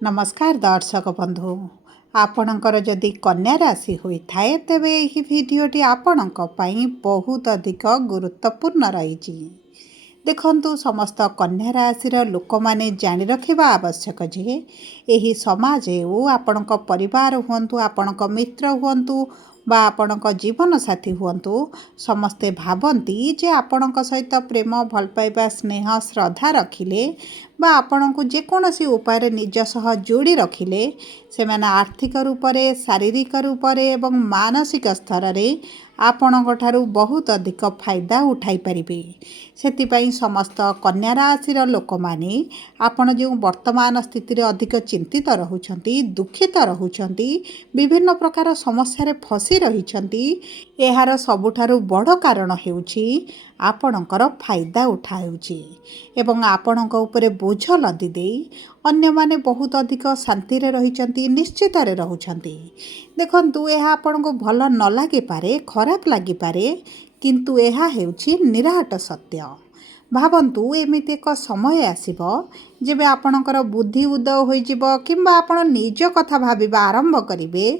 नमस्कार दर्शक बंधु आपणकर जदि कन्या राशि होइथाए तेबे एही भिडियोटी आपणक पई बहुत अधिक गुरुत्वपूर्ण रही। देखंतु समस्त कन्या राशि लोक माने जानि रखिबा आवश्यक जे एही समाज हेउ आपणक परिवार हुंतु आपणक मित्र हुंतु बा आपणक जीवन साथी हुंतु समस्ते भावती जे आपणक सहित प्रेम भल पाइबा स्नेह श्रद्धा रखिले बा आपणको जेकोसी उपाय निज सह जोड़ी रखिले से माने आर्थिक रूप से शारीरिक रूप से एवं मानसिक स्तर रे आपणक ठारू बहुत अधिक फायदा उठाई परिबे। सेतिपई समस्त कन्या राशि लोक माने आपण जो वर्तमान स्थिति रे अधिक चिंतित रहुछंती दुखित रहुछंती विभिन्न प्रकार समस्या रे फसी रहिछंती एहार सबुठारू बड़ कारण हेउछि आपणकर फायदा उठाउछि एवं आपणक उपरे बोझ लदी देई अन्य माने बहुत अधिक शांति रे रहिछंती निश्चित रे रहुछंती। देखंतु एहा आपणको भल न लागि पारे खराब लागि पारे किंतु एहा हेउछि निराट सत्य। भावन्तु एमिति एक समय आसीबो जेबे आपणकर बुद्धि उदय होइजिबो किंबा आपण निज कथा भाबिबा आरंभ करिवे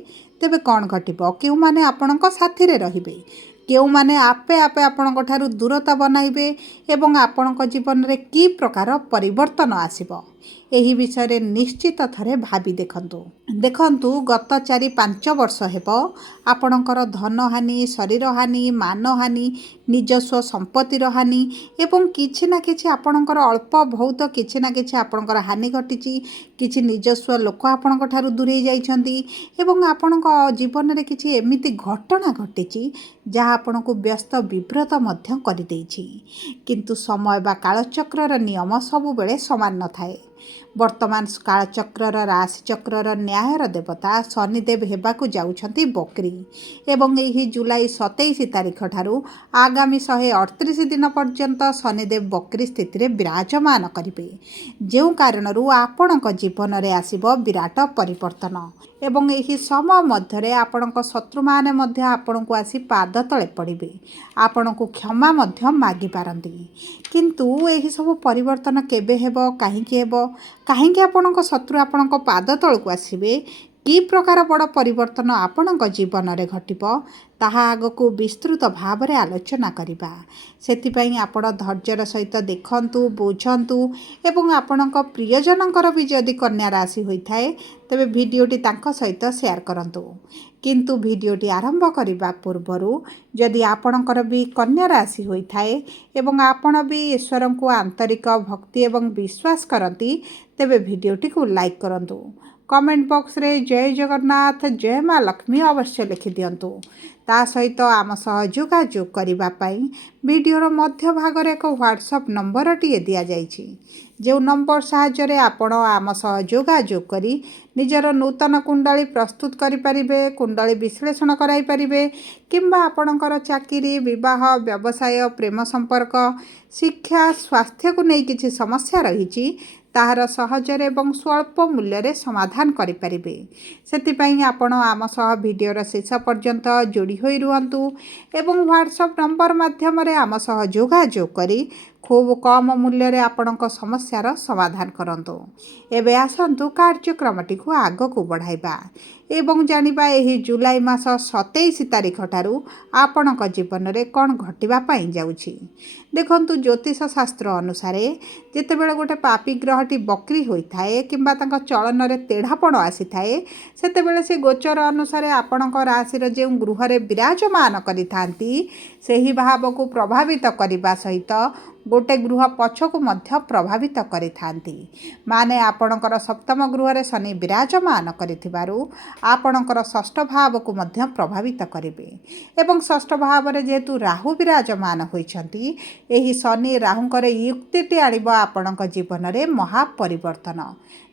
तेबे कौन घटिबो केउ माने आपणक साथी रे रहिबे केउ माने आपे आपे आपणक ठारू दूरता बनाइबे एवं आपणक जीवन रे की प्रकार परिवर्तन आसीबो एही विषय रे निश्चित थरे भाबी देखंतु गत 4-5 वर्ष हेबो आपणकर धन हानि शरीर हानि मान हानि निजस्व संपत्तिर हानि एवं किछि ना किछि आपणकर अल्प बहुत किछि ना किछि आपणकर हानि घटिछि किछि निजस्व लोक आपणक ठारू दूरे जाइछंती एवं आपणक जीवन रे किछि एमिति घटना घटिछि जहाँ आपणको व्यस्त विव्रत मध्य करि देइछि किंतु समय बा कालचक्रर नियम सबु बेले समान न थाए। वर्तमान कालचक्रर राशिचक्रर न्यायर देवता शनिदेव हेबाकु जाउछंती बकरी एवं एही जुलाई 27 तारिख ठारू आगामी 138 दिन पर्यंत शनिदेव बकरी स्थिति रे विराजमान करिवे जो कारणरू आपणक जीवन रे आसीबो विराट परिवर्तन एवं एही समय मध्यरे आपणक शत्रु माने मध्य आपणको आसी पाद तळे पड़िबे आपणको क्षमा मध्य मागी पारंती किंतु एही सब परिवर्तन केबे हेबो काहेकि हेबो काहेकि आपणक शत्रु आपणक पाद तळକୁ आसीबे कि प्रकार बड़ परिवर्तन आपणक जीवन रे घटिबो ताहा आगको विस्तृत भाव रे आलोचना करिबा सेतिपई आपण धैर्यर सहित देखंतु बुझंतु एवं आपणक प्रियजनकर भी जदि कन्या राशि होइथाए तबे भिडियोटी तांको सहित शेयर करंतु किंतु भिडियोटी आरंभ करिबा पूर्वरु जदि आपणकर भी कन्या राशि होइथाए एवं आपण भी ईश्वर को आंतरिक भक्ति एवं विश्वास करंती तेबे भिडियोटी को लाइक करंतु कमेंट बॉक्स रे जय जगन्नाथ जय माँ लक्ष्मी अवश्य लिखि दियंतु ता सहित आम सह जोगाजोग करिबा पई वीडियोर मध्य भाग रे एक व्हाट्सएप नंबर टिए दिया जाइछि जो नंबर साहाय्य रे आपण आम सह जोगाजोग करी निजर नूतन कुंडली प्रस्तुत करि परिबे कुंडली विश्लेषण कराई परिबे किंबा आपणकर चाकरी विवाह व्यवसाय प्रेम संपर्क शिक्षा स्वास्थ्य को नहीं किछि समस्या रहिछि ताहार सहजरे एवं स्वल्प मूल्य रे समाधान करि परिबे सेतिपई आपण आम सह वीडियोर शेष पर्यंत जोड़ी होई रुहंतु एवं व्हाट्सएप नंबर माध्यम रे आम सह जोगाजोग करी खूब कम मूल्य रे आपणक समस्यार समाधान करंतु। एबे आसंतु कार्यक्रमटी को आग को बढ़ाइबा एवं जानिबा एही जुलाई मास 27 तारिख ठारू आपणक जीवन रे कोन घटिबा पई जाउछि। देखंतु ज्योतिष शास्त्र अनुसार जेतेबेले गोटे पापी ग्रहटी बकरी होइथाए किंबा तांका चलन रे तेढ़ापण आसीथाए सेतेबेले से गोचर अनुसार आपणक राशिर जे गृह रे विराजमान करिथांती सेही भाव को प्रभावित करने सहित गोटे गृह पछकु मध्य प्रभावित करिथांती माने आपणकर सप्तम गृह रे शनि विराजमान करिथिबारु आपणकर षष्ठ भाव को मध्य प्रभावित करिवे एवं षष्ठ भाव रे जेतु राहु विराजमान होइछंती एही शनि राहुंकर युक्तिटी आनिबो आपणक जीवन रे महा परिवर्तन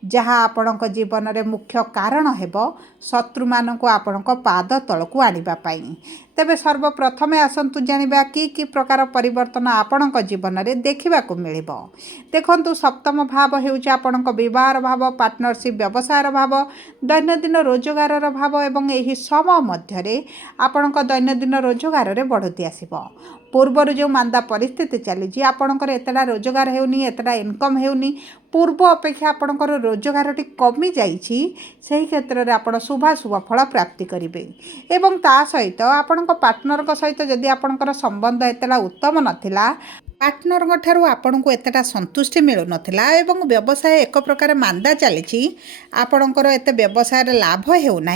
जहाँ आपणक जीवन रे मुख्य कारण हेबो शत्रु मानक आपणक पाद तळକୁ आनिबा पई तेबे सर्वप्रथम आसंतु जानिबा कि प्रकार परिवर्तन आपणक जीवन रे देखिबा को मिलिबो। देखंतु सप्तम भाव हेउछि आपणक विवाह भाव पार्टनरशिप व्यवसाय भाव दैनंदिन रोजगार भाव एवं एही समय मध्य रे आपणक दैनंदिन रोजगार रे बढ़ती आसीबो पूर्वर जो मांदा परिस्थिति चली आपणकर एतटा रोजगार होनी एतटा इनकम होनी पूर्व अपेक्षा आपणकर रोजगारटी कमी जाइछि सही क्षेत्र में आप शुभाशुभ फल प्राप्ति करेंगे एवं ता सहित आपण पार्टनर सहित जदि आपणकर संबंध एतटा उत्तम नथिला पार्टनर ठारू आपण को एतटा संतुष्टि मिलू नथिला एवं व्यवसाय एक प्रकार मांदा चली आपणकर एत व्यवसाय लाभ होना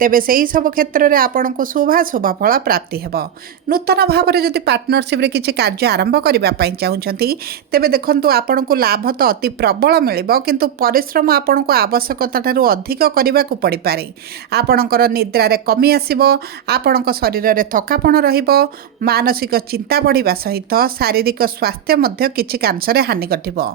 तेबे सही सब क्षेत्र में आपण को शुभाशुभ फल प्राप्ति हेब नूतन भाव में जदि पार्टनरशिप रे किछि कार्य आरंभ करने चाहूँगी तेबे देखंतु आपण को लाभ तो अति प्रबल मिलिबो किंतु परिश्रम आपण को आवश्यकता ठारू अधिक करने को पड़ पारे आपणकर निद्रारे कमी आसीबो आपणक शरीर में थकापण रहिबो मानसिक चिंता बढ़िबा सहित शारीरिक स्वास्थ्य मध्य किछि कांशरे हानि घटिबो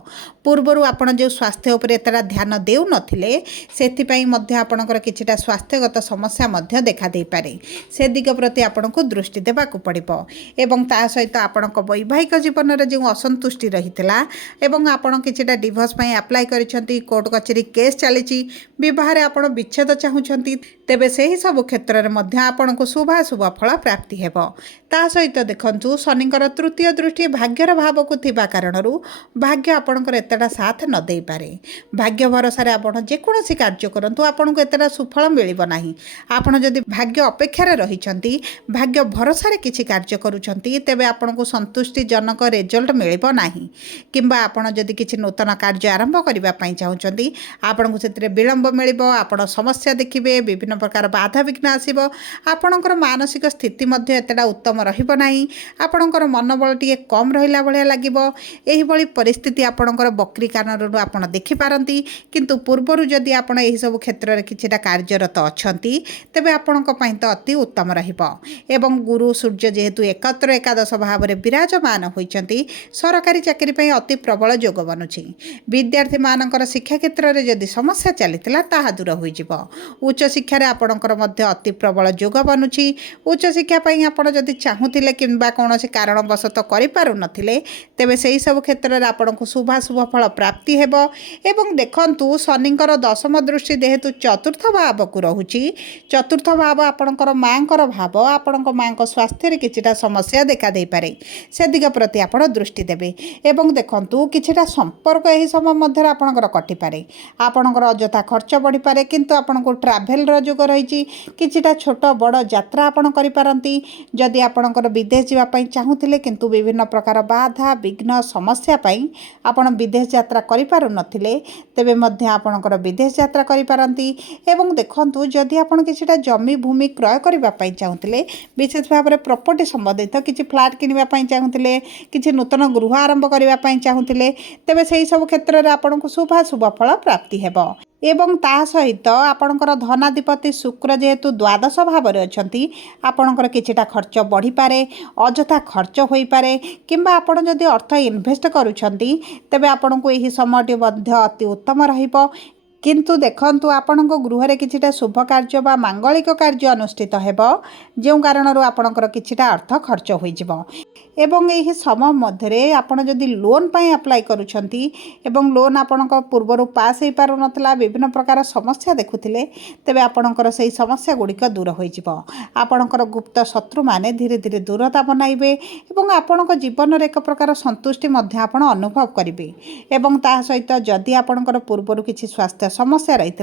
पूर्वरु आपण जो स्वास्थ्य उपर एतटा ध्यान देउ नथिले सेथिपई मध्य आपणकर किछिटा स्वास्थ्यगत समस्या मध्य देखा दे पारे से दिग प्रति आपण को दृष्टि देबाकू पड़िबो एवं ता सहित आपणक वैवाहिक जीवन में जो असंतुष्टि रहितला एवं आपण किछिटा डिवोर्स पई अप्लाई करिसंती कोर्ट कचेरी केस चलीची विवाह रे आपण विच्छेद चाहूछंती तेबे सही सब क्षेत्र में मध्य आपण को शुभाशुभ फल प्राप्ति हेबो ता सहित देखंतु शनिकर तृतीय दृष्टि भाग्यर भाव को थिबा कारणरू भाग्य आपणकर एतटा साथ न दे पारे भाग्य भरोसा रे आपण जेकोसी कार्य करंतु आपण को एतटा सुफल मिलिबो नाही आपण जदि भाग्य अपेक्षार रहिछंती भाग्य भरोसा रे किछि कार्य करूछंती तेबे आपण को संतुष्टिजनक रिजल्ट मिलिबो नाही किंबा आपण जदि किछि नूतन कार्य आरंभ करबा पई चाहूछंती आपण को सेतरे विलंब मिलिबो आपण समस्या देखिबे विभिन्न प्रकार बाधा विघ्न आसीबो आपणकर मानसिक स्थिति मध्ये एतटा उत्तम रहिबो नाही आपणकर मनोबल टिके कम रहिला भलिया लागिबो एही भली परिस्थिति आपणकर बकरी कानरु आपण देखि पारंती किंतु पूर्वरु जदि आपण एही सब क्षेत्र रे किछिटा कार्यरत अछंती तेबे आपणक पई तो अति उत्तम रहिबो एवं गुरु सूर्य जेहेतु एकत्र एकादश भाव में विराजमान होइचंती सरकारी चाकरी पई अति प्रबल योग बनुछि विद्यार्थी मानकर शिक्षा क्षेत्र में जदि समस्या चलीतिला ताहा दूर होई जिवो उच्च शिक्षा रे आपणकर मध्य अति प्रबल योग बनुछि उच्च शिक्षा पई आपण जदि चाहूतिले किंबा कोनोसी कारणवशत करि पारु नथिले तेबे सही सब क्षेत्र में आपको शुभाशुभ फल प्राप्ति हेबो एवं देखंतु शनिकर दशम दृष्टि जेहेतु चतुर्थ भाव को रहुछि चतुर्थ भाव आपणकर मांकर भाव आपणक मांक स्वास्थ्य रे किछिटा समस्या देखा दे पारे से दिग प्रति आपण दृष्टि देबे एवं देखंतु किछिटा संपर्क एही समय मध्य आपणकर कटि पारे आपणकर अजथा खर्च बढ़ी पारे किंतु आपणको ट्रैवल रो योग रहिछि किछिटा छोट बड़ यात्रा आपण करि पारंती जदि आपणकर विदेश जीवा पई चाहूतिले किंतु विभिन्न प्रकार बाधा विघ्न समस्या पई आपण विदेश यात्रा करि पारु नथिले तेबे मध्य आपणकर विदेश यात्रा करि पारंती एवं देखंतु जदि आपण किछिटा जमी भूमि क्रय करबा पई चाहूतिले विशेष भाव में प्रॉपर्टी संबंधित किछि फ्लैट किनिबा पई चाहूतिले किछि नूतन गृह आरंभ करबा पई चाहूतिले तेबे सही सब क्षेत्र में आपनको शुभाशुभ फल प्राप्ति हेबो एवं ता सहित आपणकर धनाधिपति शुक्र जेहेतु द्वादश भाव में अछंती आपणकर किछिटा खर्च बढ़ी पारे अजथा खर्च होई पारे किंबा आपण जदि अर्थ इन्वेस्ट करूछंती तेबे आपणको एही समयटी मध्य अति उत्तम रहिबो किंतु देखंतु आपणक गृह किछिटा शुभ कार्य बा मांगलिक कार्य अनुष्ठित हेबो जो कारणरू आपणकर किछिटा अर्थ खर्च होई जिवो एवं एही समय मध्यरे आपण जदि लोन पई अप्लाई करूछंती एवं लोन आपणक पूर्वरु पास होई पारु नथला विभिन्न प्रकार समस्या देखुथिले तेबे आपणकर सही समस्या गुड़िक दूर होई जिवो आपणकर गुप्त शत्रु माने धीरे धीरे दूरता बनाइबे एवं आपणक जीवन रे एक प्रकार संतुष्टि मध्य आपण अनुभव करिवे एवं ता सहित जदि आपणकर पूर्वरु किछि स्वास्थ्य समस्या रही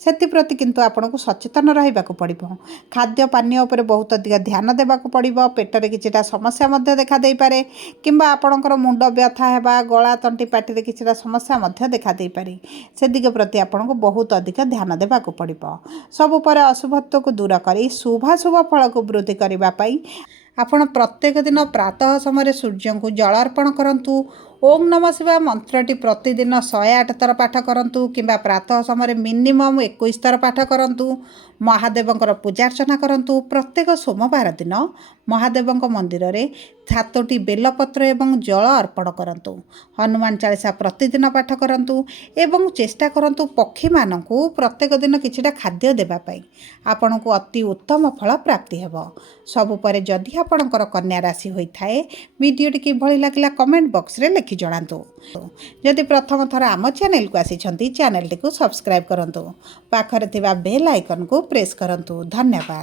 से प्रति किंतु आपको सचेतन रहा पड़ो खाद्य पानीय उपर बहुत अधिक ध्यान देवाक पड़ो पेटर किछिटा समस्या देखा दे पारे किंबा आपणकर मुंड व्यथा हेबा गला तंटी पाटी किछिटा समस्या देखा दे पारे से दिग प्रति आपको बहुत अधिक ध्यान देवाक पड़ो सबु पर अशुभत्व को दूर कर शुभाशुभ फल को वृद्धि करने आपण प्रत्येक दिन प्रातः समय सूर्य को जल अर्पण करंतु ओम नमः शिवाय मंत्रटी प्रतिदिन 108 थर पाठ करंतु किंबा प्रातः समय मिनिमम 21 थर पाठ करंतु महादेवंकर पूजार्चना करंतु प्रत्येक सोमवार दिन महादेवंक मंदिर रे 7टी बेलपत्र एवं जल अर्पण करंतु हनुमान चालीसा प्रतिदिन पाठ करंतु एवं चेष्टा करंतु पक्षी मानकु प्रत्येक दिन किछिटा खाद्य देबा पई आपनको अति उत्तम फल प्राप्ति हेबो सबु परे जदि आपणकर कन्या राशि होई थाए वीडियोटी किभଳି लागला कमेंट बॉक्स रे लिखि जणांतु जदि प्रथम थर आम चैनल को आसी चैनल टी को सब्सक्राइब करंतु पाखरे थिबा बेल आइकन को प्रेस करंतु धन्यवाद।